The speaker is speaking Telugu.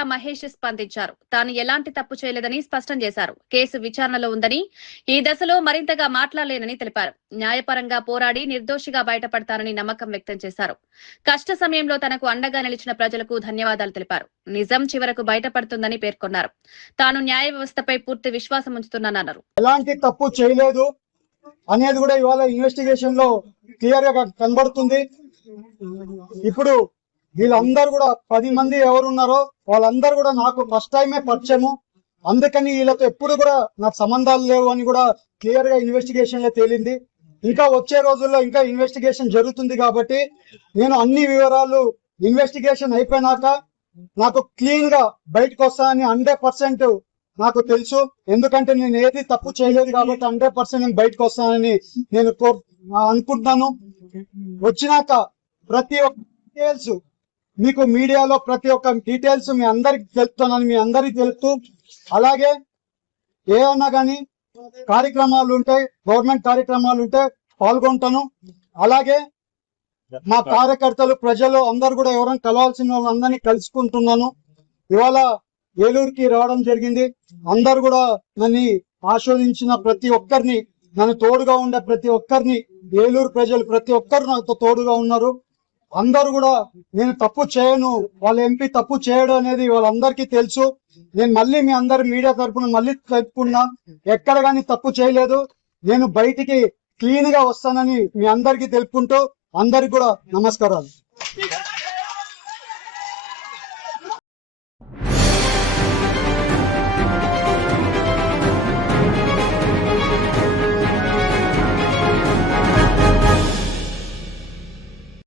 కోట మహేష్ స్పందించారు. తాను ఎలాంటి తప్పు చేయలేదని స్పష్టం చేశారు. కేసు విచారణలో ఉందని, ఈ దశలో మరింతగా మాట్లాడలేనని తెలిపారు. న్యాయపరంగా పోరాడి నిర్దోషిగా బయటపడతానని నమ్మకం వ్యక్తం చేశారు. కష్ట సమయంలో తనకు అండగా నిలిచిన ప్రజలకు ధన్యవాదాలు తెలిపారు. నిజం చివరకు బయటపడుతుందని పేర్కొన్నారు. తాను న్యాయ వ్యవస్థపై పూర్తి విశ్వాసం ఉంచుతున్నానన్నారు. ఎలాంటి తప్పు చేయలేదు అనేది కూడా ఇవాళ ఇన్వెస్టిగేషన్ లో క్లియర్ గా కనబడుతుంది. ఇప్పుడు వీళ్ళందరూ కూడా 10 మంది ఎవరున్నారో వాళ్ళందరూ కూడా నాకు ఫస్ట్ టైమే పరిచయము. అందుకని వీళ్ళతో ఎప్పుడు కూడా నాకు సంబంధాలు లేవు అని కూడా క్లియర్ గా ఇన్వెస్టిగేషన్ లో తేలింది. ఇంకా వచ్చే రోజుల్లో ఇంకా ఇన్వెస్టిగేషన్ జరుగుతుంది కాబట్టి నేను అన్ని వివరాలు ఇన్వెస్టిగేషన్ అయిపోయినాక నాకు క్లీన్ గా బయటకు వస్తానని 100% నాకు తెలుసు. ఎందుకంటే నేను ఏది తప్పు చేయలేదు కాబట్టి 100% నేను బయటకు వస్తానని నేను అనుకుంటున్నాను. వచ్చినాక ప్రతి ఒక్క డీటెయిల్స్ మీకు మీడియాలో ప్రతి ఒక్క డీటెయిల్స్ మీ అందరికి తెలుపుతానని మీ అందరికి తెలుపుతూ, అలాగే ఏమన్నా కానీ కార్యక్రమాలు ఉంటాయి, గవర్నమెంట్ కార్యక్రమాలు ఉంటే పాల్గొంటాను. అలాగే మా కార్యకర్తలు ప్రజలు అందరు కూడా ఎవరైనా కలవాల్సిన వాళ్ళందరినీ కలుసుకుంటున్నాను. ఇవాళ ఏలూరుకి రావడం జరిగింది. అందరు కూడా నన్ను ఆస్వాదించిన ప్రతి ఒక్కరిని, నన్ను తోడుగా ఉండే ప్రతి ఒక్కరిని, ఏలూరు ప్రజలు ప్రతి ఒక్కరు నాతో తోడుగా ఉన్నారు. అందరూ కూడా నేను తప్పు చేయను, వాళ్ళ ఎంపీ తప్పు చేయడం అనేది వాళ్ళందరికీ తెలుసు. నేను మళ్ళీ మీ అందరి మీడియా తరఫున మళ్ళీ చెప్పుకున్నా, ఎక్కడ కానీ తప్పు చేయలేదు. నేను బయటికి క్లీన్ గా వస్తానని మీ అందరికీ తెలుపుకుంటూ అందరికి కూడా నమస్కారాలు.